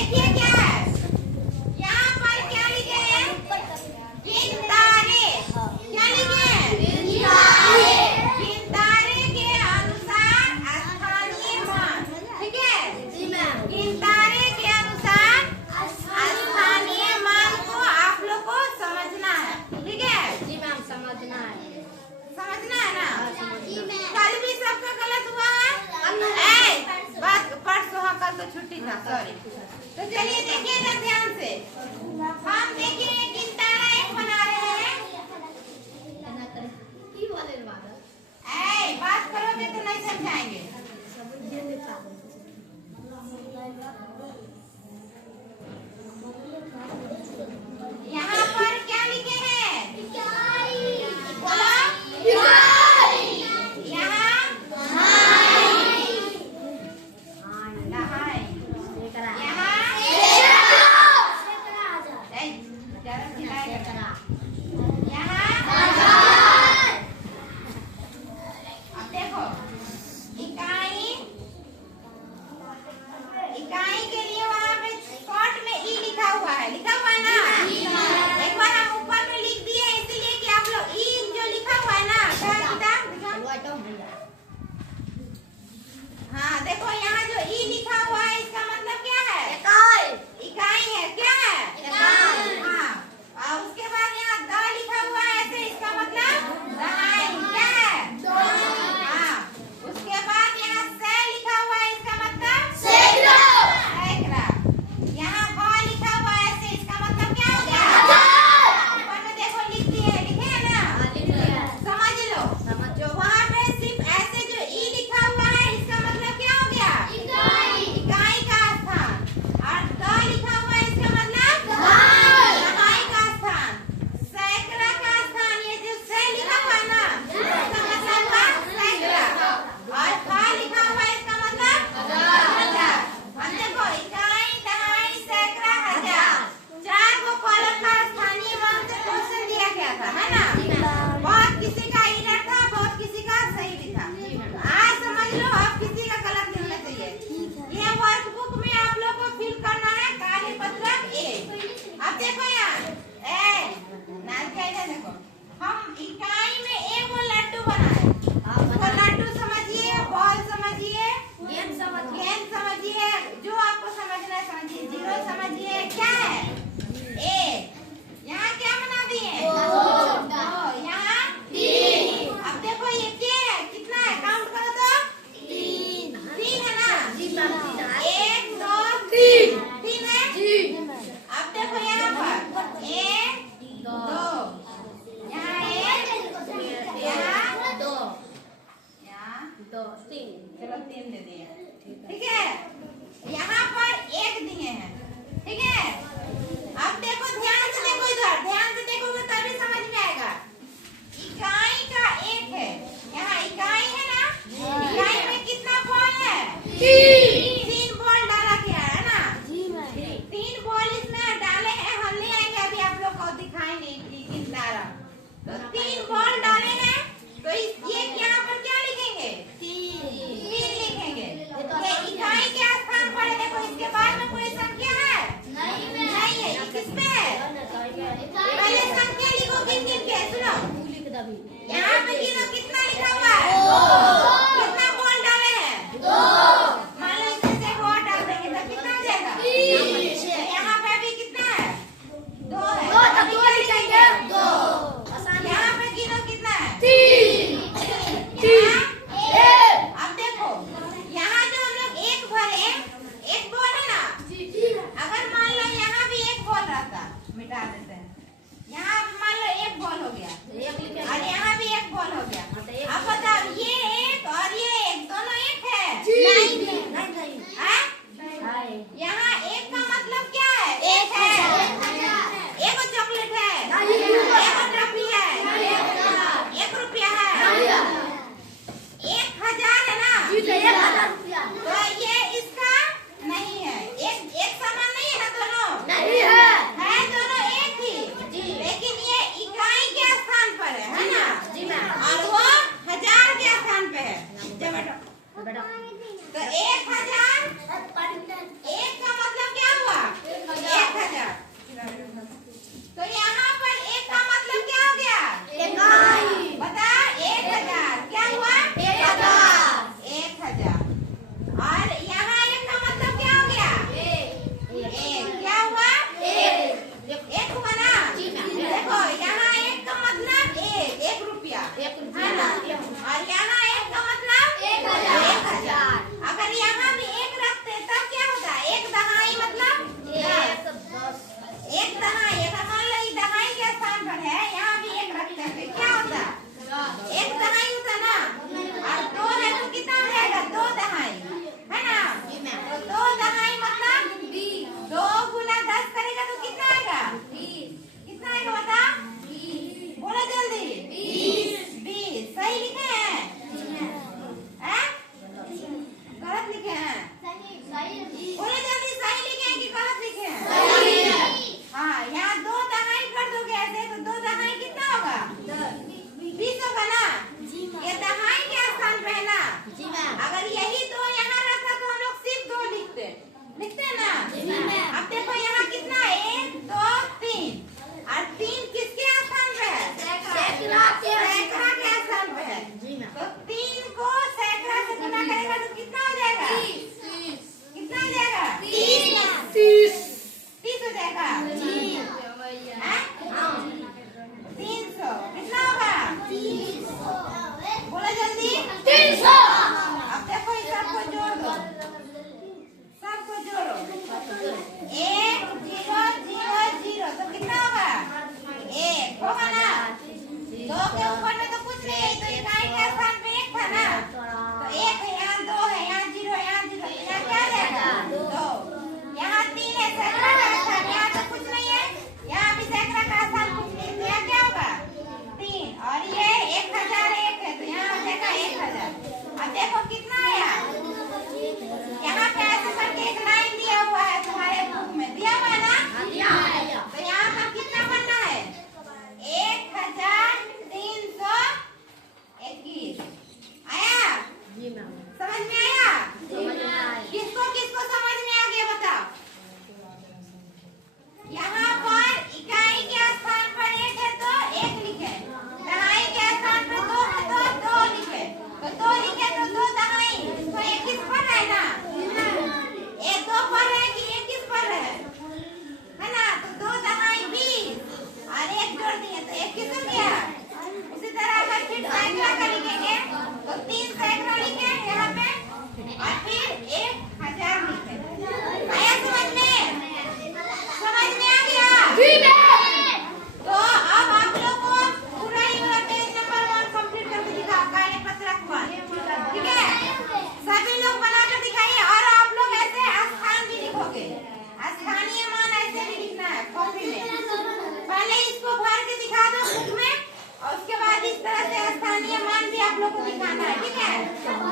देखिए क्या है यहाँ पर, क्या लिखे हैं? गिनतारे। क्या लिखे हैं? गिनतारे के अनुसार स्थानीय मान। ठीक है, गिनतारे के अनुसार स्थानीय मान को आप लोग को समझना है। ठीक है जी मैम, समझना है ना? कल भी सबका गलत हुआ है। बस परसों, कल तो छुट्टी था, सॉरी। तो चलिए देखिएगा ध्यान से, हम देखिए गिनतारा एक बना रहे हैं। बात करोगे तो नहीं समझाएंगे। यहाँ पर क्या लिखे हैं? बोलो। इकाई के लिए वहाँ पे शॉर्ट में ई लिखा हुआ है ना? एक बार हम ऊपर में लिख दिए, इसीलिए कि आप लोग ई जो लिखा हुआ है ना, हाँ देखो यहाँ जो ई लिखा हुआ है, इसका मतलब क्या है? इकाई है। क्या है? हाँ, और उसके बाद यहाँ द लिखा हुआ है ऐसे, इसका मतलब दहाई। क्या है? हाँ, उसके बाद यहाँ से लिखा हुआ है, इसका मतलब सैकड़ा। यहाँ ब लिखा हुआ है ऐसे, इसका मतलब क्या हो गया? ऊपर में देखो लिखे है ना? समझ लो। जो वहाँ पे सिर्फ ऐसे जो ई लिखा हुआ है, इसका मतलब क्या हो गया? इकाई का स्थान। और द लिखा हुआ है, इसका मतलब दहाई का स्थान। सैकड़ा का स्थान, ये जो से लिखा हुआ है ना, इसका मतलब हुआ सैकड़ा। और ख लिखा हुआ है, इसका मतलब हजार। हम देखो इकाई, दहाई, सैकड़ा, हजार, 4 को कॉलम का स्थानीय मान से क्वेश्चन दिया गया था, है ना? बहुत किसी का इरर था, बहुत किसी का सही भी था। आज समझ लो, अब किसी का गलत नहीं होना चाहिए। ये वर्कबुक में आप लोग को फिल करना है कार्यपत्रक 1। अब देखो यार, देखो हम इकाई में एगो लड्डू बनाए। तो लड्डू समझिए, बॉल समझिए, गेंद समझिए, जो आपको समझना है समझिए। जीरो समझिए, क्या है? 1। यहाँ क्या बना दिए? 2। यहाँ 3। अब देखो ये क्या है? कितना है? काउंट करो तो 3 है ना? 1 2 3 है। अब देखो यहाँ पर 1 2, यहाँ 1, यहाँ 2, यहाँ 2 3। चलो 3 दे दिए। ठीक है, यहाँ पर है